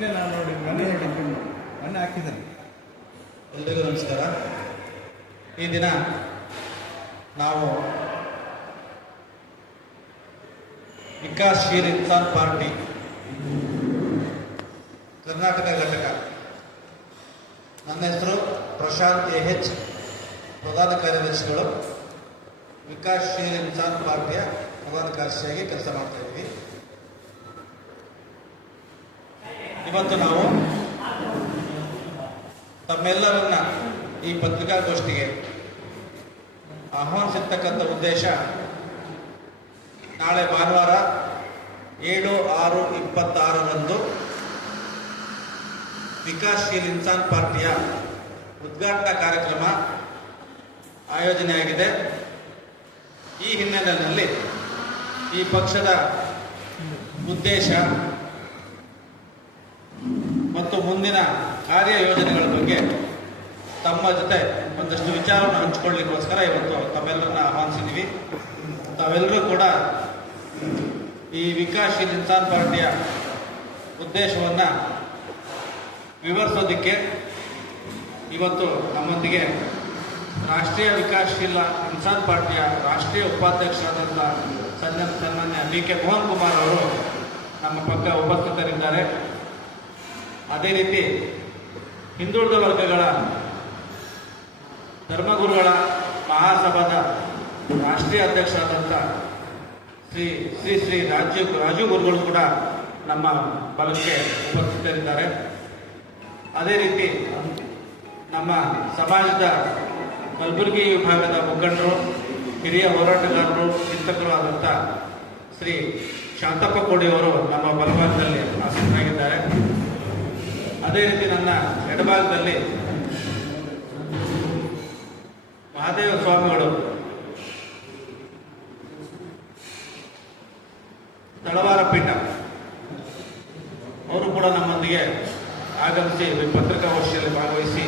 ನಿನ್ನೆ ನಾನು ನೋಡಿ ಮಣ್ಣು ಹಾಕಿದ್ದೇನೆ. ಎಲ್ರಿಗೂ ನಮಸ್ಕಾರ. ಈ ದಿನ ನಾವು ವಿಕಾಸಶೀಲ್ ಇನ್ಸಾನ್ ಪಾರ್ಟಿ ಕರ್ನಾಟಕ ಘಟಕ, ನನ್ನ ಹೆಸರು ಪ್ರಶಾಂತ್ ಎಚ್, ಪ್ರಧಾನ ಕಾರ್ಯದರ್ಶಿಗಳು, ವಿಕಾಸಶೀಲ್ ಇನ್ಸಾನ್ ಪಾರ್ಟಿಯ ಪ್ರಧಾನ ಕಾರ್ಯದರ್ಶಿಯಾಗಿ ಕೆಲಸ ಮಾಡ್ತಾ ಇದ್ದೀವಿ. ಇವತ್ತು ನಾವು ತಮ್ಮೆಲ್ಲರನ್ನ ಈ ಪತ್ರಿಕಾಗೋಷ್ಠಿಗೆ ಆಹ್ವಾನಿಸಿರ್ತಕ್ಕಂಥ ಉದ್ದೇಶ, ನಾಳೆ ಭಾನುವಾರ 7/6/26 ವಿಕಾಸಶೀಲ್ ಇನ್ಸಾನ್ ಪಾರ್ಟಿಯ ಉದ್ಘಾಟನಾ ಕಾರ್ಯಕ್ರಮ ಆಯೋಜನೆಯಾಗಿದೆ. ಈ ಹಿನ್ನೆಲೆಯಲ್ಲಿ ಈ ಪಕ್ಷದ ಉದ್ದೇಶ ಮತ್ತು ಮುಂದಿನ ಕಾರ್ಯಯೋಜನೆಗಳ ಬಗ್ಗೆ ತಮ್ಮ ಜೊತೆ ಒಂದಷ್ಟು ವಿಚಾರವನ್ನು ಹಂಚಿಕೊಳ್ಳಲಿಕ್ಕೋಸ್ಕರ ಇವತ್ತು ತಮ್ಮೆಲ್ಲರನ್ನ ಆಹ್ವಾನಿಸಿದ್ದೀವಿ. ತಾವೆಲ್ಲರೂ ಕೂಡ ಈ ವಿಕಾಸಶೀಲ್ ಇನ್ಸಾನ್ ಪಾರ್ಟಿಯ ಉದ್ದೇಶವನ್ನು ವಿವರಿಸೋದಕ್ಕೆ ಇವತ್ತು ನಮ್ಮೊಂದಿಗೆ ರಾಷ್ಟ್ರೀಯ ವಿಕಾಸಶೀಲ ಇನ್ಸಾನ್ ಪಾರ್ಟಿಯ ರಾಷ್ಟ್ರೀಯ ಉಪಾಧ್ಯಕ್ಷರಾದಂಥ ಸನ್ಮಾನ್ಯ BK ಮೋಹನ್ ಕುಮಾರ್ ಅವರು ನಮ್ಮ ಪಕ್ಕ ಉಪಸ್ಥಿತರಿದ್ದಾರೆ. ಅದೇ ರೀತಿ ಹಿಂದುಳಿದ ವರ್ಗಗಳ ಧರ್ಮಗುರುಗಳ ಮಹಾಸಭಾದ ರಾಷ್ಟ್ರೀಯ ಅಧ್ಯಕ್ಷರಾದಂಥ ಶ್ರೀ ರಾಜು ಗುರುಗಳು ಕೂಡ ನಮ್ಮ ಬಲಕ್ಕೆ ಉಪಸ್ಥಿತರಿದ್ದಾರೆ. ಅದೇ ರೀತಿ ನಮ್ಮ ಸಮಾಜದ ಕಲಬುರಗಿ ವಿಭಾಗದ ಮುಖಂಡರು, ಹಿರಿಯ ಹೋರಾಟಗಾರರು, ಚಿಂತಕರು ಆದಂಥ ಶ್ರೀ ಶಾಂತಪ್ಪ ಕೋಡಿಯವರು ನಮ್ಮ ಬಲಭಾಗದಲ್ಲಿ ಆಸೀನರಾಗಿದ್ದಾರೆ. ಅದೇ ರೀತಿ ನನ್ನ ಎಡಭಾಗದಲ್ಲಿ ಮಹಾದೇವ ಸ್ವಾಮಿಗಳು, ತಳವಾರ ಪೀಠ, ಅವರು ಕೂಡ ನಮ್ಮೊಂದಿಗೆ ಆಗಮಿಸಿ ಪತ್ರಿಕಾಗೋಷ್ಠಿಯಲ್ಲಿ ಭಾಗವಹಿಸಿ,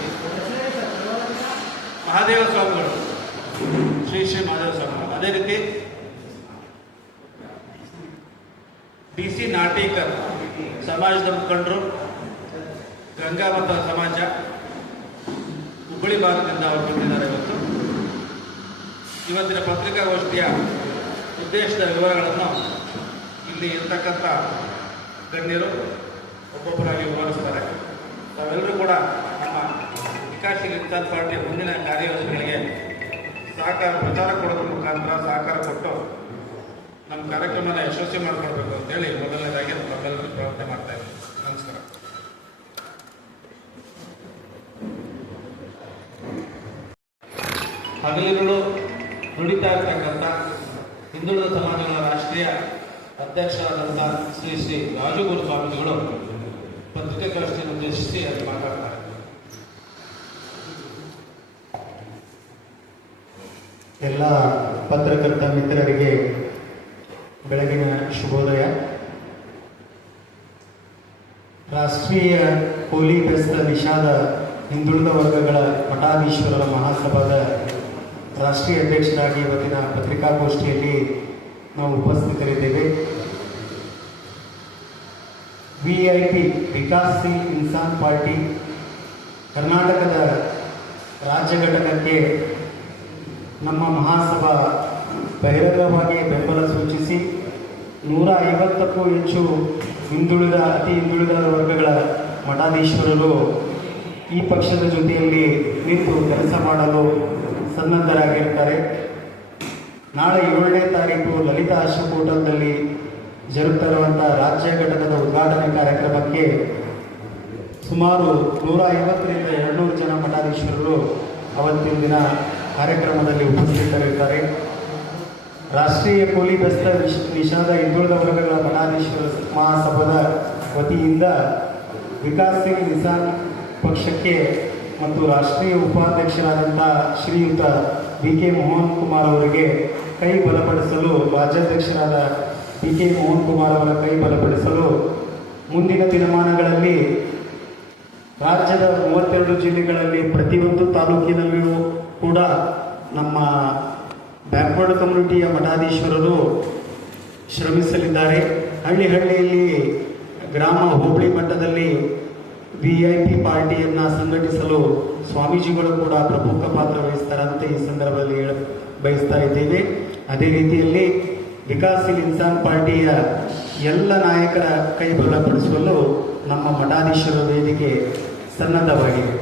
ಮಹಾದೇವ ಸ್ವಾಮಿಗಳು, ಶ್ರೀ ಮಹಾದೇವ ಸ್ವಾಮಿಗಳು, ಅದೇ ರೀತಿ DC ನಾಟೀಕರ್ ಸಮಾಜದ ಮುಖಂಡರು, ಗಂಗಾಮತ ಸಮಾಜ ಹುಬ್ಬಳ್ಳಿ ಭಾಗದಿಂದ ಅವರು ಬಂದಿದ್ದಾರೆ. ಇವತ್ತಿನ ಪತ್ರಿಕಾಗೋಷ್ಠಿಯ ಉದ್ದೇಶದ ವಿವರಗಳನ್ನು ಇಲ್ಲಿ ಇರ್ತಕ್ಕಂಥ ಗಣ್ಯರು ಒಬ್ಬೊಬ್ಬರಾಗಿ ವಿವರಿಸ್ತಾರೆ. ತಾವೆಲ್ಲರೂ ಕೂಡ ನಮ್ಮ ವಿಕಾಸಶೀಲ್ ಇನ್ಸಾನ್ ಪಾರ್ಟಿಯ ಮುಂದಿನ ಕಾರ್ಯಯೋಜನೆಗಳಿಗೆ ಪ್ರಚಾರ ಕೊಡೋದ್ರ ಮುಖಾಂತರ ಸಹಕಾರ ಕೊಟ್ಟು ನಮ್ಮ ಕಾರ್ಯಕ್ರಮನ ಯಶಸ್ವಿ ಮಾಡಿಕೊಳ್ಬೇಕು ಅಂತೇಳಿ ಮೊದಲನೇದಾಗಿ ತಮ್ಮೆಲ್ಲರೂ ಪ್ರಾರ್ಥನೆ ಮಾಡ್ತಾ ಇದ್ದೀವಿ. ನಮಸ್ಕಾರ. ಹಗಲಿರುಳು ದುಡಿತಾ ಇರ್ತಕ್ಕಂಥ ಹಿಂದುಳಿದ ಸಮಾಜಗಳ ರಾಷ್ಟ್ರೀಯ ಅಧ್ಯಕ್ಷರಾದಂಥ ಶ್ರೀ ರಾಜು ಗುರು ಸ್ವಾಮೀಜಿಗಳು ಪತ್ರಿಕಾಗೋಷ್ಠಿಯನ್ನು ಉದ್ದೇಶಿಸಿ ಅಲ್ಲಿ ಮಾತಾಡ್ತಾರೆ. ಎಲ್ಲ ಪತ್ರಕರ್ತ ಮಿತ್ರರಿಗೆ ಬೆಳಗಿನ ಶುಭೋದಯ. ರಾಷ್ಟ್ರೀಯ ಕೂಲಿ ಬೆಸ್ತ ನಿಷಾದ ಹಿಂದುಳಿದ ವರ್ಗಗಳ ಮಠಾಧೀಶ್ವರರ ಮಹಾಸಭಾದ ರಾಷ್ಟ್ರೀಯ ಅಧ್ಯಕ್ಷರಾಗಿ ಇವತ್ತಿನ ಪತ್ರಿಕಾಗೋಷ್ಠಿಯಲ್ಲಿ ನಾವು ಉಪಸ್ಥಿತರಿದ್ದೇವೆ. VIP ವಿಕಾಸಶೀಲ್ ಇನ್ಸಾನ್ ಪಾರ್ಟಿ ಕರ್ನಾಟಕದ ರಾಜ್ಯ ಘಟಕಕ್ಕೆ ನಮ್ಮ ಮಹಾಸಭಾ ಬಹಿರಂಗವಾಗಿ ಬೆಂಬಲ ಸೂಚಿಸಿ 150ಕ್ಕೂ ಹೆಚ್ಚು ಅತಿ ಹಿಂದುಳಿದ ವರ್ಗಗಳ ಮಠಾಧೀಶ್ವರರು ಈ ಪಕ್ಷದ ಜೊತೆಯಲ್ಲಿ ನಿಂತು ಕೆಲಸ ಮಾಡಲು ಸನ್ನದ್ಧರಾಗಿರ್ತಾರೆ. ನಾಳೆ 7ನೇ ತಾರೀಕು ಲಲಿತಾ ಅಶೋಕ್ ಹೋಟೆಲ್ನಲ್ಲಿ ಜರುಗುತ್ತಿರುವಂಥ ರಾಜ್ಯ ಘಟಕದ ಉದ್ಘಾಟನೆ ಕಾರ್ಯಕ್ರಮಕ್ಕೆ ಸುಮಾರು 150ರಿಂದ 200 ಜನ ಮಠಾಧೀಶ್ವರರು ಅವತ್ತಿನ ದಿನ ಕಾರ್ಯಕ್ರಮದಲ್ಲಿ ಉಪಸ್ಥಿತರಿದ್ದಾರೆ. ರಾಷ್ಟ್ರೀಯ ಕೂಲಿ ಬೆಸ್ತ ನಿಷಾದ ಹಿಂದುಳಿದ ವರ್ಗಗಳ ಮಠಾಧೀಶ್ವರ ಮಹಾಸಭಾದ ವತಿಯಿಂದ ವಿಕಾಸಶೀಲ್ ಇನ್ಸಾನ್ ಪಕ್ಷಕ್ಕೆ ಮತ್ತು ರಾಷ್ಟ್ರೀಯ ಉಪಾಧ್ಯಕ್ಷರಾದಂಥ ಶ್ರೀಯುತ BK ಮೋಹನ್ ಕುಮಾರ್ ಅವರಿಗೆ ಕೈ ಬಲಪಡಿಸಲು, ರಾಜ್ಯಾಧ್ಯಕ್ಷರಾದ BK ಮೋಹನ್ ಕುಮಾರ್ ಅವರ ಕೈ ಬಲಪಡಿಸಲು ಮುಂದಿನ ದಿನಮಾನಗಳಲ್ಲಿ ರಾಜ್ಯದ 32 ಜಿಲ್ಲೆಗಳಲ್ಲಿ ಪ್ರತಿಯೊಂದು ತಾಲೂಕಿನಲ್ಲಿಯೂ ಕೂಡ ನಮ್ಮ ಬ್ಯಾಕ್ವರ್ಡ್ ಕಮ್ಯುನಿಟಿಯ ಮಠಾಧೀಶ್ವರರು ಶ್ರಮಿಸಲಿದ್ದಾರೆ. ಹಳ್ಳಿಯಲ್ಲಿ ಗ್ರಾಮ ಹೋಬಳಿ ಮಟ್ಟದಲ್ಲಿ VIP ಪಾರ್ಟಿಯನ್ನು ಸಂಘಟಿಸಲು ಸ್ವಾಮೀಜಿಗಳು ಕೂಡ ಪ್ರಮುಖ ಪಾತ್ರ ವಹಿಸ್ತಾರಂತ ಈ ಸಂದರ್ಭದಲ್ಲಿ ಬಯಸ್ತಾ ಇದ್ದೇವೆ. ಅದೇ ರೀತಿಯಲ್ಲಿ ವಿಕಾಸಶೀಲ ಇನ್ಸಾನ್ ಪಾರ್ಟಿಯ ಎಲ್ಲ ನಾಯಕರ ಕೈ ಬಲಪಡಿಸಲು ನಮ್ಮ ಮಠಾಧೀಶರ ವೇದಿಕೆ ಸನ್ನದ್ಧವಾಗಿದೆ.